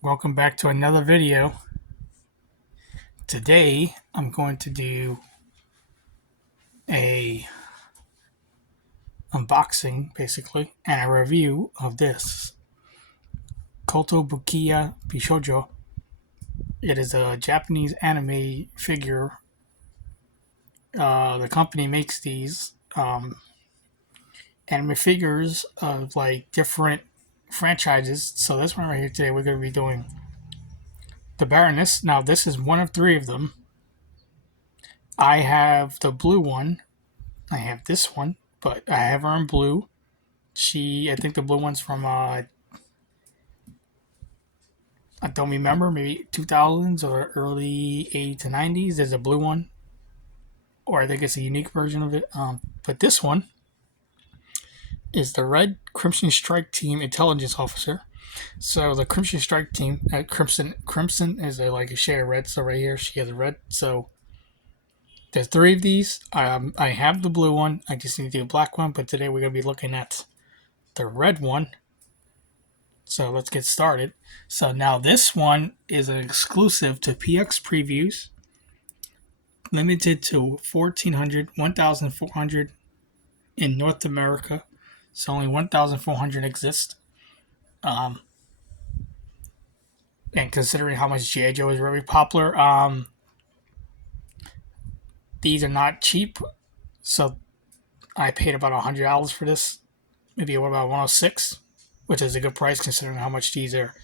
Welcome back to another video. Today I'm going to do a unboxing basically and a review of this Kotobukiya Bishoujo. It is a Japanese anime figure. The company makes these anime figures of like different franchises. So this one right here today we're going to be doing the Baroness. Now this is one of three of them. I have the blue one. I have this one, but I have her in blue. I think the blue one's from, I don't remember, maybe 2000s or early 80s to 90s. There's a blue one, or I think it's a unique version of it. But this one is the Red Crimson Strike Team Intelligence Officer. So the Crimson Strike Team, Crimson is like a shade of red. So right here, she has a red. So there's three of these. I have the blue one. I just need the black one. But today we're gonna be looking at the red one. So let's get started. So now this one is an exclusive to PX previews, limited to 1,400 in North America. So only 1,400 exist. Um, and considering how much G.I. Joe is very popular, these are not cheap. So I paid about $100 for this. Maybe about 106, which is a good price considering how much these are.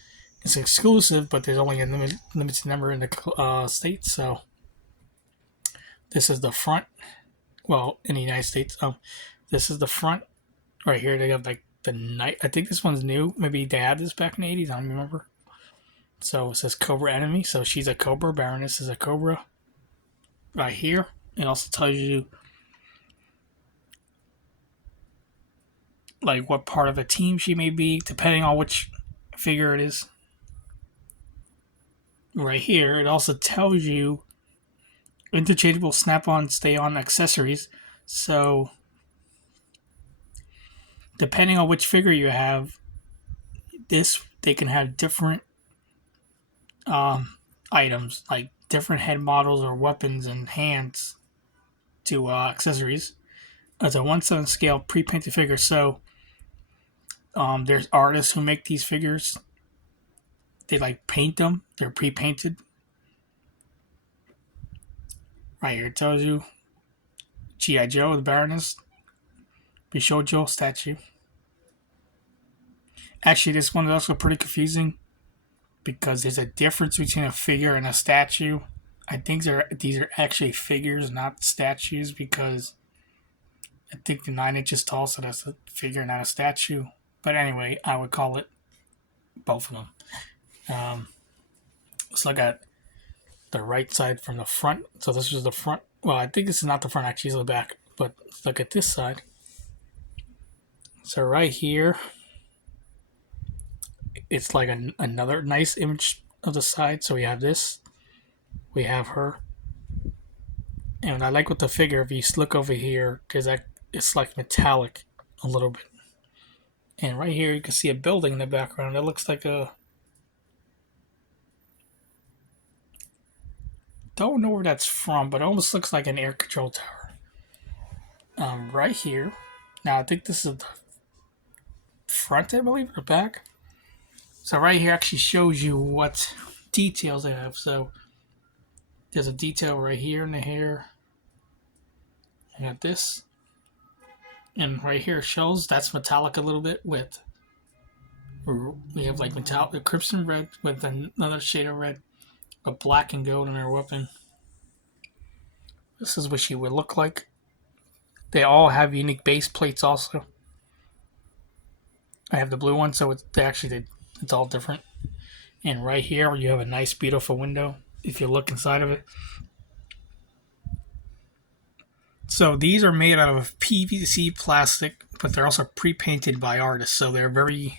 It's exclusive, but there's only a limited number in the states. So this is the front. Well, in the United States, this is the front right here. They have like the night. I think this one's new. Maybe they had this back in the 80s. I don't remember. So it says Cobra Enemy. So she's a Cobra. Baroness is a Cobra. Right here, it also tells you like what part of a team she may be, depending on which figure it is. Right here, it also tells you interchangeable snap-on, stay-on accessories. So depending on which figure you have, they can have different items, like different head models or weapons and hands to accessories. As a 1/7 scale pre-painted figure. So there's artists who make these figures. They like paint them. They're pre-painted. Right here it tells you G.I. Joe, the Baroness, Bishoujo statue. Actually, this one is also pretty confusing because there's a difference between a figure and a statue. I think these are actually figures, not statues, because I think the 9 inches tall, so that's a figure, not a statue. But anyway, I would call it both of them. Let's look at the right side from the front. So this is the front. Well, I think this is not the front, actually, it's the back. But let's look at this side. So right here, it's like another nice image of the side. So we have this. We have her. And I like with the figure, if you look over here, it's like metallic a little bit. And right here, you can see a building in the background. It looks like don't know where that's from, but it almost looks like an air control tower. Right here. Now, I think this is the front, I believe, or back. So right here actually shows you what details they have. So there's a detail right here in the hair. I got this. And right here shows that's metallic a little bit with, we have like metallic crimson red with another shade of red, a black and gold in her weapon. This is what she would look like. They all have unique base plates also. I have the blue one, so it's all different. And right here, you have a nice, beautiful window if you look inside of it. So these are made out of PVC plastic, but they're also pre-painted by artists. So they're very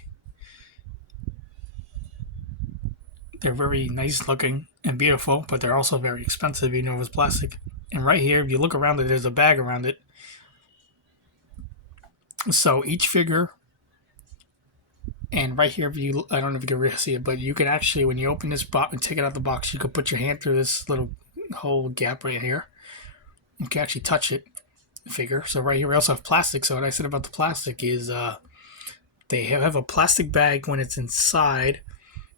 nice looking and beautiful, but they're also very expensive, even though it's plastic. And right here, if you look around it, there's a bag around it. So each figure And right here, if you, I don't know if you can really see it, but you can actually, when you open this box and take it out of the box, you can put your hand through this little hole gap right here. You can actually touch it, the figure. So right here, we also have plastic. So what I said about the plastic is they have a plastic bag when it's inside.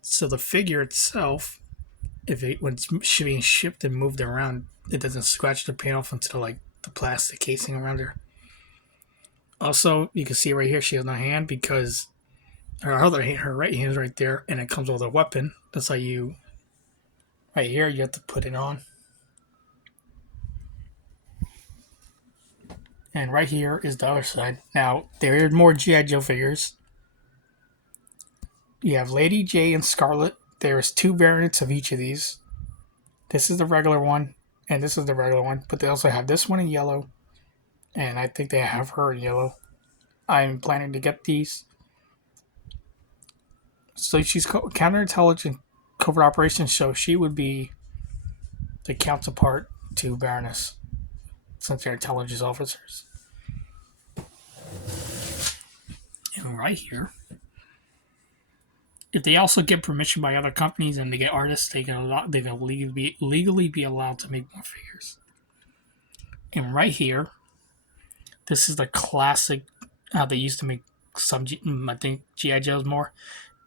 So the figure itself, when it's being shipped and moved around, it doesn't scratch the paint off until like the plastic casing around her. Also, you can see right here, she has no hand because her right hand is right there, and it comes with a weapon. That's how you, right here, you have to put it on. And right here is the other side. Now, there are more G.I. Joe figures. You have Lady J and Scarlet. There's 2 variants of each of these. This is the regular one, and this is the regular one. But they also have this one in yellow, and I think they have her in yellow. I'm planning to get these. So she's counterintelligence covert operations, so she would be the counterpart to Baroness, since they're intelligence officers. And right here, if they also get permission by other companies and they get artists, they can legally be allowed to make more figures. And right here, this is the classic how they used to make some, I think, G.I. Joes more.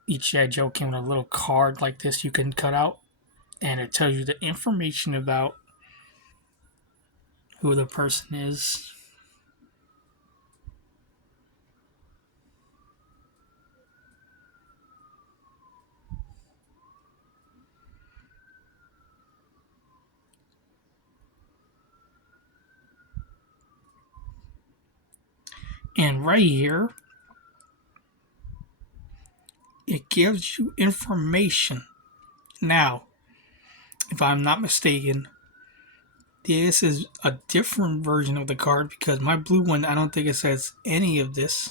Each G.I. Joe came with a little card like this you can cut out, and it tells you the information about who the person is. And right here, it gives you information. Now, if I'm not mistaken, this is a different version of the card because my blue one, I don't think it says any of this.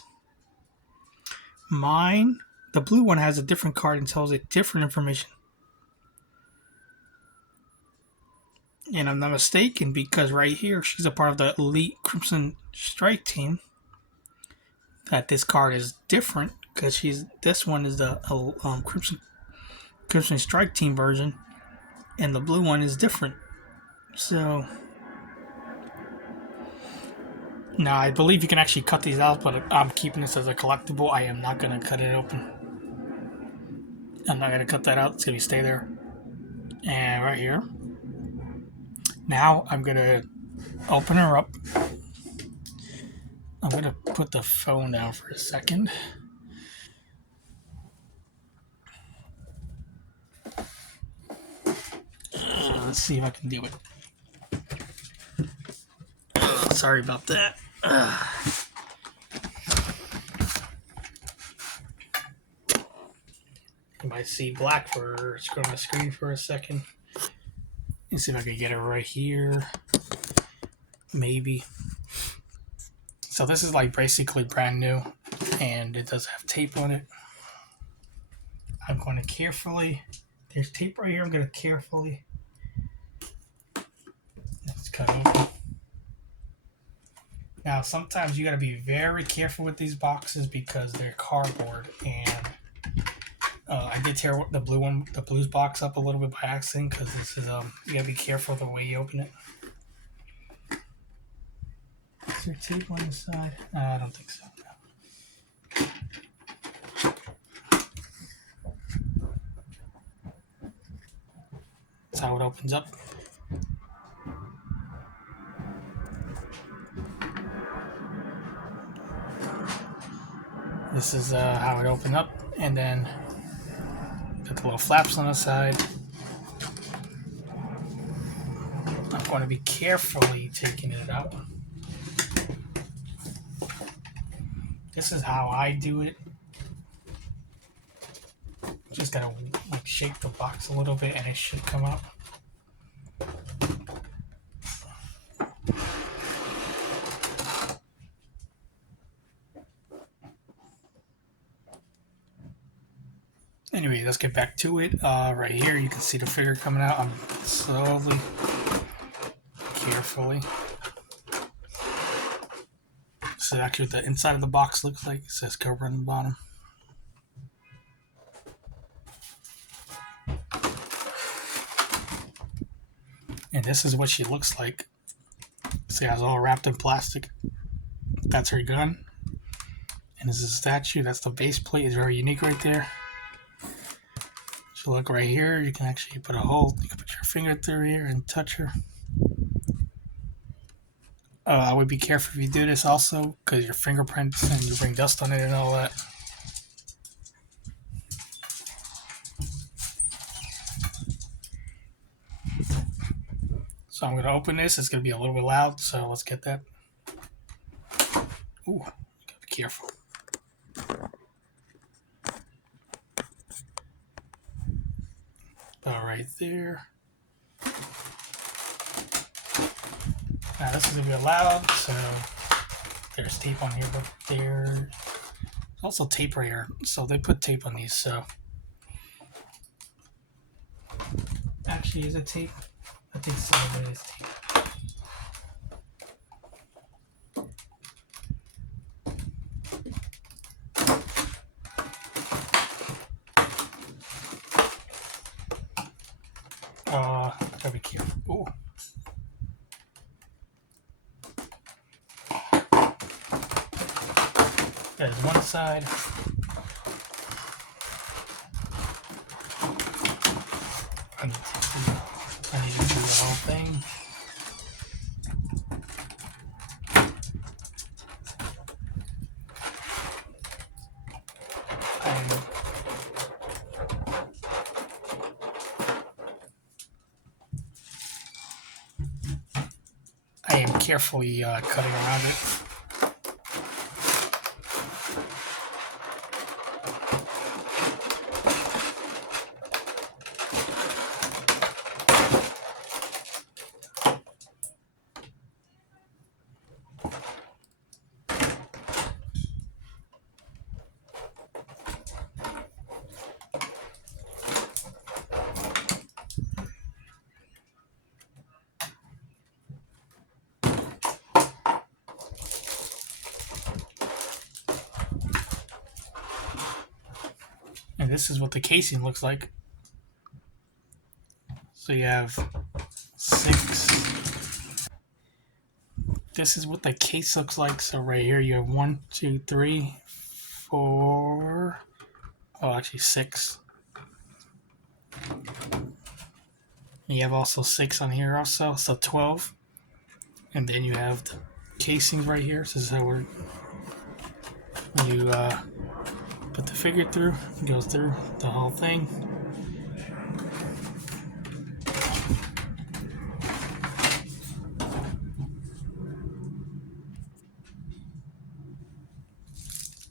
Mine, the blue one has a different card and tells it different information. And I'm not mistaken because right here, she's a part of the Elite Crimson Strike team. That this card is different because this one is the Crimson Strike team version, and the blue one is different. So now I believe you can actually cut these out, but I'm keeping this as a collectible. I am not gonna cut it open. I'm not gonna cut that out. It's gonna stay there. And right here. Now I'm gonna open her up. I'm gonna put the phone down for a second. Let's see if I can do it. Sorry about that. You might see black for scroll my screen for a second. Let's see if I can get it right here. Maybe. So this is like basically brand new, and it does have tape on it. I'm going to carefully. There's tape right here. I'm going to carefully. Let's cut open. Now, sometimes you got to be very careful with these boxes because they're cardboard, and I did tear the blues box up a little bit by accident because this is you got to be careful the way you open it. Is there tape on the side? I don't think so. No. That's how it opens up. This is how it opened up, and then got the little flaps on the side. I'm going to be carefully taking it out. This is how I do it. Just gotta like shake the box a little bit, and it should come out. Anyway, let's get back to it. Right here, you can see the figure coming out. I'm slowly, carefully. This is actually what the inside of the box looks like. It says cover on the bottom. And this is what she looks like. See, it's all wrapped in plastic. That's her gun. And this is a statue. That's the base plate. It's very unique right there. So look right here. You can actually put a hole. You can put your finger through here and touch her. I would be careful if you do this also, because your fingerprints and you bring dust on it and all that. So I'm going to open this. It's going to be a little bit loud, so let's get that. Ooh, gotta be careful. About right there. Now this is going to be loud, so there's tape on here, but there's also tape right here. So they put tape on these, so. Actually, is it tape? I think some of it is tape. Gotta be careful. Ooh. There's one side. I need to do the whole thing. I am carefully cutting around it. And this is what the casing looks like. So you have 6. This is what the case looks like. So right here you have 1, 2, 3, 4. Oh, actually 6. And you have also 6 on here also, so 12. And then you have the casings right here. So this is how we're you put the figure through. It goes through the whole thing.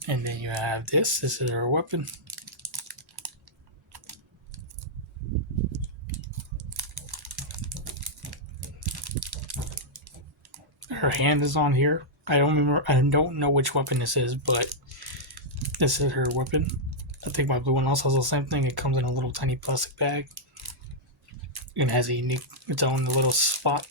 And then you have this. This is her weapon. Her hand is on here. I don't know which weapon this is, but this is her weapon. I think my blue one also has the same thing. It comes in a little tiny plastic bag. And has its own little spot.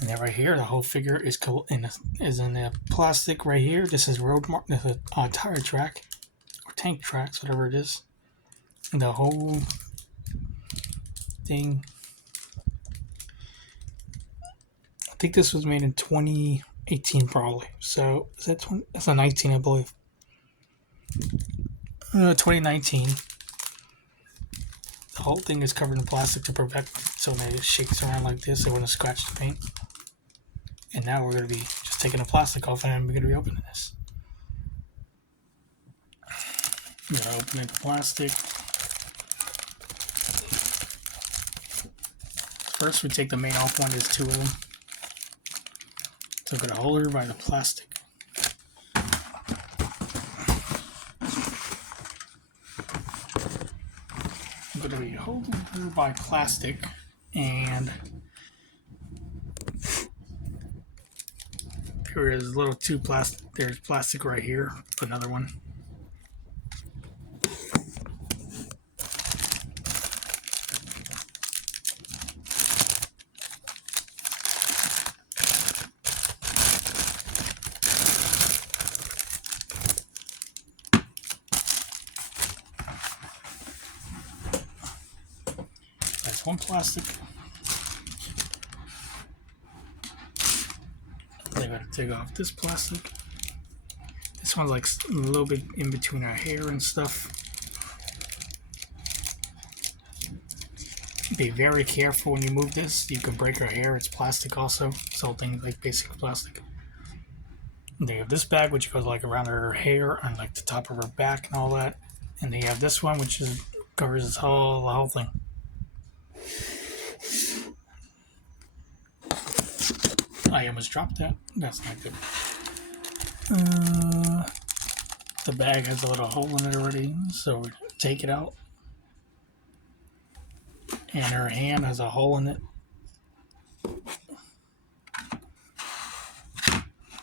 And then right here, the whole figure is in the plastic right here. This is road mark. This is a tire track or tank tracks, whatever it is. And the whole thing. I think this was made in 2018 probably. So is that 20? That's a 19, I believe. 2019. The whole thing is covered in plastic to prevent so when it shakes around like this, it wouldn't scratch the paint. And now we're going to be just taking the plastic off and we're going to be opening this. I'm going to open the plastic. First, we take the main off one. There's 2 of them. So I'm going to hold her by the plastic. I'm going to be holding her by plastic, and there is a little 2 plastic. There's plastic right here. Another one. one plastic. I gotta take off this plastic. This one's like a little bit in between our hair and stuff. Be very careful when you move this. You could break her hair. It's plastic also. It's all things like basic plastic. And they have this bag which goes like around her hair and like the top of her back and all that. And they have this one which is covers the whole thing. I almost dropped that. That's not good. The bag has a little hole in it already, so take it out. And her hand has a hole in it.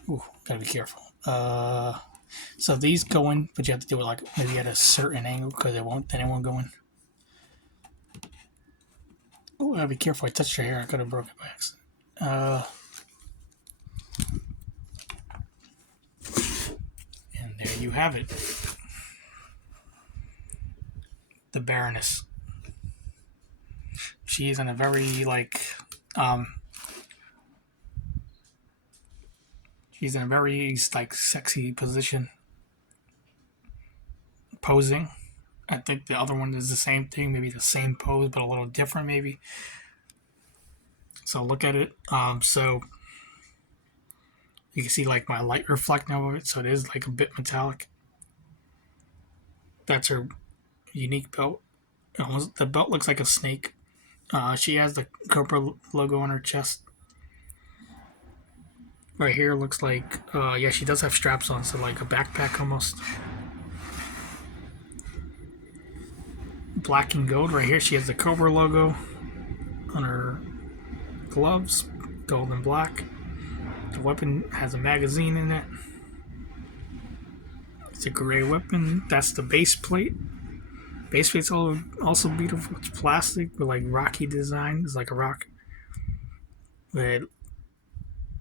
Ooh, gotta be careful. So these go in, but you have to do it like maybe at a certain angle because then it won't go in. Oh, gotta be careful. I touched her hair. I could have broken it by accident. And there you have it. The Baroness. She is in a very she's in a very sexy position, posing. I think the other one is the same thing, maybe the same pose, but a little different, maybe. So look at it. So you can see like my light reflecting over it, so it is like a bit metallic. That's her unique belt. The belt looks like a snake. She has the Cobra logo on her chest. Right here looks like, yeah, she does have straps on, so like a backpack almost. Black and gold. Right here she has the Cobra logo on her gloves, gold and black. The weapon has a magazine in it. It's a gray weapon. That's the base plate. Base plate's also beautiful. It's plastic with like rocky design. It's like a rock. But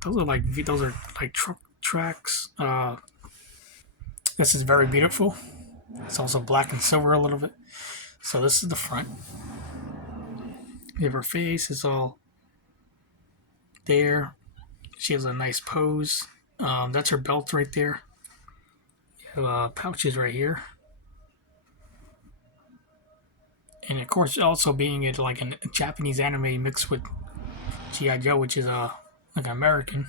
those are like truck tracks. This is very beautiful. It's also black and silver a little bit. So this is the front. You have her face. It's all there. She has a nice pose. That's her belt right there. You have pouches right here. And of course, also being it like a Japanese anime mixed with G.I. Joe, which is like an American.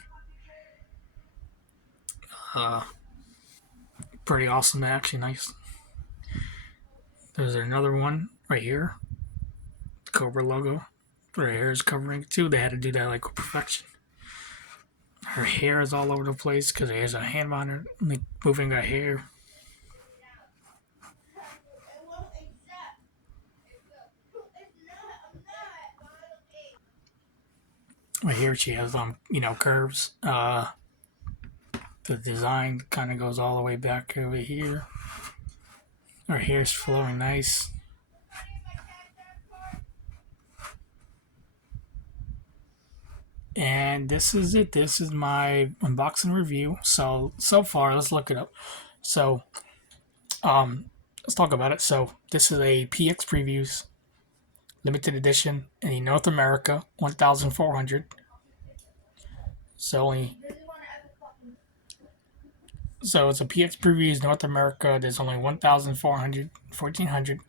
Pretty awesome, actually nice. There's another one right here. Cobra logo. Her hair is covering it too. They had to do that like with perfection. Her hair is all over the place because there's a hand on her, like moving her hair. Right here she has curves. The design kind of goes all the way back over here. Her hair's flowing nice. And this is it. This is my unboxing review. So far, let's look it up. So, let's talk about it. So, this is a PX Previews limited edition in North America, 1,400. So it's a PX Previews North America. There's only 1,400, 1,400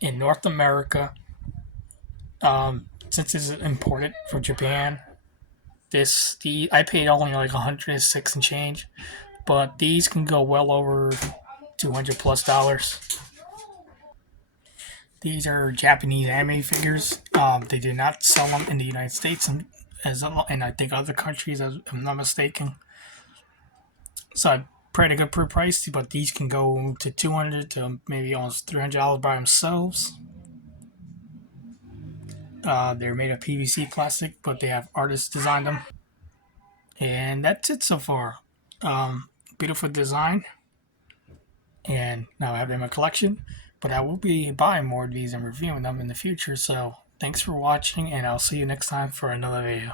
in North America. Since it's imported from Japan, I paid only like 106 and change, but these can go well over $200+. These are Japanese anime figures. They do not sell them in the United States and I think other countries, if I'm not mistaken. So I paid a good price, but these can go to $200 to maybe almost $300 by themselves. They're made of PVC plastic, but they have artists designed them. And that's it so far. Beautiful design. And now I have them in my collection. But I will be buying more of these and reviewing them in the future. So thanks for watching, and I'll see you next time for another video.